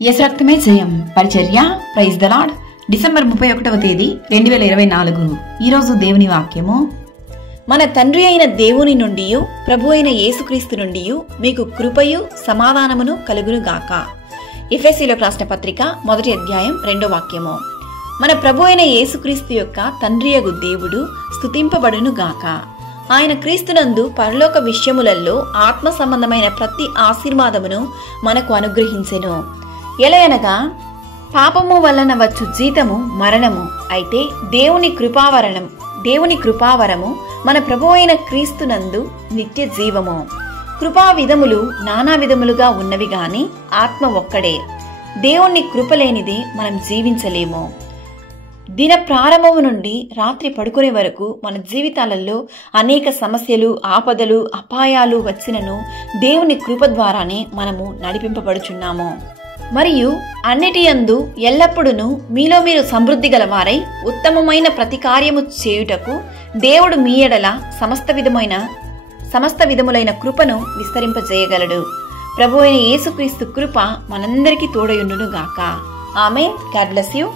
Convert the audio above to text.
యేసు రక్తమే జయం పరిచర్య ప్రైజ్ ద లార్డ్. డిసెంబర్ 31వ తేదీ 2024. ఈరోజు దేవుని వాక్యము, మన తండ్రి అయిన దేవుని నుండి ప్రభు అయిన యేసుక్రీస్తు నుండి మీకు కృపయు సమాధానమును కలుగును గాక. ఎఫెసీయులకు రాసిన పత్రిక 1వ అధ్యాయం 2వ వాక్యము. మన ప్రభు అయిన యేసుక్రీస్తు యొక్క తండ్రియగు దేవుడు స్తుతింపబడును గాక. ఆయన క్రీస్తునందు పరలోక విషయములలో ఆత్మ సంబంధమైన ప్రతి ఆశీర్వాదమును మనకు అనుగ్రహించెను. ఎలయనగా పాపము వలన వచ్చు జీతము మరణము, అయితే దేవుని కృపావరము మన ప్రభు అయిన క్రీస్తునందు నిత్య జీవము. కృపా విధములు నానా విధములుగా ఉన్నవి గాని ఆత్మ ఒక్కడే. దేవుని కృప లేనిదే మనం జీవించలేము. దిన ప్రారంభము నుండి రాత్రి పడుకునే వరకు మన జీవితాలలో అనేక సమస్యలు, ఆపదలు, అపాయాలు వచ్చినను దేవుని కృప ద్వారానే మనము నడిపింపబడుచున్నాము. మరియు అన్నిటి యందు ఎల్లప్పుడూ మీలో మీరు సమృద్ధి గలవారై ఉత్తమమైన ప్రతి కార్యము చేయుటకు దేవుడు మీ ఎడల సమస్త విధములైన కృపను విస్తరింపజేయగలడు. ప్రభు అయిన యేసుక్రీస్తు కృప మనందరికీ తోడయుండును గాక. ఆమేన్. God bless you.